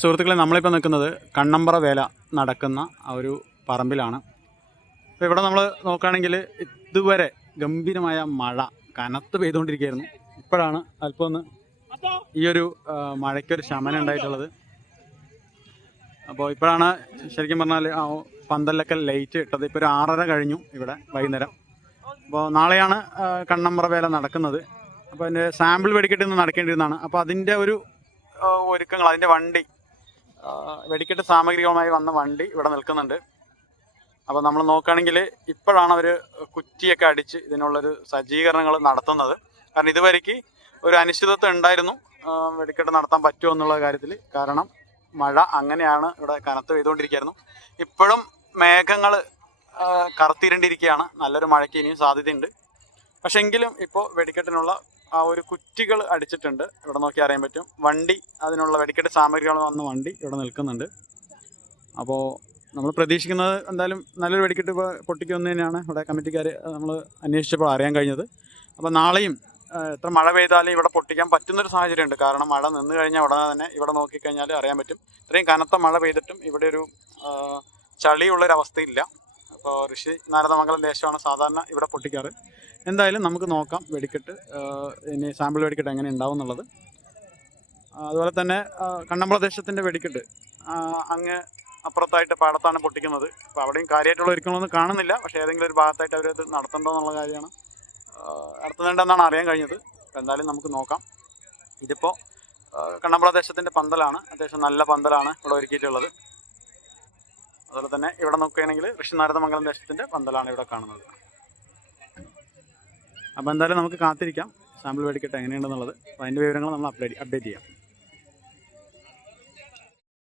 സുഹൃത്തുക്കളെ, നമ്മളിപ്പോൾ നിൽക്കുന്നത് കണ്ണമ്പറ വേല നടക്കുന്ന ആ ഒരു പറമ്പിലാണ്. അപ്പോൾ ഇവിടെ നമ്മൾ നോക്കുകയാണെങ്കിൽ ഇതുവരെ ഗംഭീരമായ മഴ കനത്ത് പെയ്തുകൊണ്ടിരിക്കുകയായിരുന്നു. ഇപ്പോഴാണ് അല്പം ഒന്ന് ഈ ഒരു മഴയ്ക്കൊരു ശമനം ഉണ്ടായിട്ടുള്ളത്. അപ്പോൾ ഇപ്പോഴാണ് ശരിക്കും പറഞ്ഞാൽ പന്തലൊക്കെ ലൈറ്റ് ഇട്ടത്. ഇപ്പോൾ ഒരു 6:30 കഴിഞ്ഞു ഇവിടെ വൈകുന്നേരം. അപ്പോൾ നാളെയാണ് കണ്ണമ്പറ വേല നടക്കുന്നത്. അപ്പോൾ അതിൻ്റെ സാമ്പിൾ വെടിക്കെട്ട് ഇന്ന് നടക്കേണ്ടിയിരുന്നതാണ്. അപ്പോൾ അതിൻ്റെ ഒരു ഒരുക്കങ്ങൾ, അതിൻ്റെ വണ്ടി, വെടിക്കെട്ട് സാമഗ്രികളുമായി വന്ന വണ്ടി ഇവിടെ നിൽക്കുന്നുണ്ട്. അപ്പോൾ നമ്മൾ നോക്കുകയാണെങ്കിൽ ഇപ്പോഴാണ് അവർ കുറ്റിയൊക്കെ അടിച്ച് ഇതിനുള്ളൊരു സജ്ജീകരണങ്ങൾ നടത്തുന്നത്. കാരണം ഇതുവരേക്ക് ഒരു അനിശ്ചിതത്വം ഉണ്ടായിരുന്നു വെടിക്കെട്ട് നടത്താൻ പറ്റുമോ എന്നുള്ള കാര്യത്തിൽ. കാരണം മഴ അങ്ങനെയാണ് ഇവിടെ കനത്ത് പെയ്തുകൊണ്ടിരിക്കുകയായിരുന്നു. ഇപ്പോഴും മേഘങ്ങൾ കറുത്തിരണ്ടിരിക്കുകയാണ്. നല്ലൊരു മഴയ്ക്ക് ഇനിയും സാധ്യതയുണ്ട്. പക്ഷെ എങ്കിലും ഇപ്പോൾ വെടിക്കെട്ടിനുള്ള ആ ഒരു കുറ്റികൾ അടിച്ചിട്ടുണ്ട്. ഇവിടെ നോക്കി അറിയാൻ പറ്റും. വണ്ടി, അതിനുള്ള വെടിക്കെട്ട് സാമഗ്രികൾ വന്ന വണ്ടി ഇവിടെ നിൽക്കുന്നുണ്ട്. അപ്പോൾ നമ്മൾ പ്രതീക്ഷിക്കുന്നത് എന്തായാലും നല്ലൊരു വെടിക്കെട്ട് പൊട്ടിക്കുമെന്ന് തന്നെയാണ് ഇവിടെ കമ്മിറ്റിക്കാർ നമ്മൾ അന്വേഷിച്ചപ്പോൾ അറിയാൻ കഴിഞ്ഞത്. അപ്പോൾ നാളെയും എത്ര മഴ പെയ്താലും ഇവിടെ പൊട്ടിക്കാൻ പറ്റുന്നൊരു സാഹചര്യമുണ്ട്. കാരണം മഴ നിന്ന് കഴിഞ്ഞാൽ ഉടനെ തന്നെ ഇവിടെ നോക്കിക്കഴിഞ്ഞാൽ അറിയാൻ പറ്റും. ഇത്രയും കനത്ത മഴ പെയ്തിട്ടും ഇവിടെ ഒരു ചളിയുള്ളൊരവസ്ഥയില്ല. അപ്പോൾ ഋഷി നാരദമംഗലം ദേശമാണ് സാധാരണ ഇവിടെ പൊട്ടിക്കാറ്. എന്തായാലും നമുക്ക് നോക്കാം വെടിക്കെട്ട്, ഇനി സാമ്പിൾ വെടിക്കെട്ട് എങ്ങനെ ഉണ്ടാവും എന്നുള്ളത്. അതുപോലെ തന്നെ കണ്ണമ്പറ ദേശത്തിൻ്റെ വെടിക്കെട്ട് അങ്ങ് അപ്പുറത്തായിട്ട് പാടത്താണ് പൊട്ടിക്കുന്നത്. അപ്പോൾ അവിടെയും കാര്യമായിട്ടുള്ള ഒരുക്കങ്ങളൊന്നും കാണുന്നില്ല. പക്ഷേ ഏതെങ്കിലും ഒരു ഭാഗത്തായിട്ട് അവരത് നടത്തണ്ടോ എന്നുള്ള കാര്യമാണ് നടത്തുന്നുണ്ടെന്നാണ് അറിയാൻ കഴിഞ്ഞത്. അപ്പോൾ എന്തായാലും നമുക്ക് നോക്കാം. ഇതിപ്പോൾ കണ്ണമ്പറ ദേശത്തിൻ്റെ പന്തലാണ്. അത്യാവശ്യം നല്ല പന്തലാണ് ഇവിടെ ഒരുക്കിയിട്ടുള്ളത്. അതുപോലെ തന്നെ ഇവിടെ നോക്കുകയാണെങ്കിൽ ഋഷി നാരദമംഗലം ദേശത്തിൻ്റെ പന്തലാണ് ഇവിടെ കാണുന്നത്. അപ്പോൾ എന്തായാലും നമുക്ക് കാത്തിരിക്കാം സാമ്പിൾ വെടിക്കെട്ട് എങ്ങനെയുണ്ടെന്നുള്ളത്. അപ്പോൾ അതിൻ്റെ വിവരങ്ങൾ നമ്മൾ അപ്ഡേറ്റ് ചെയ്യാം.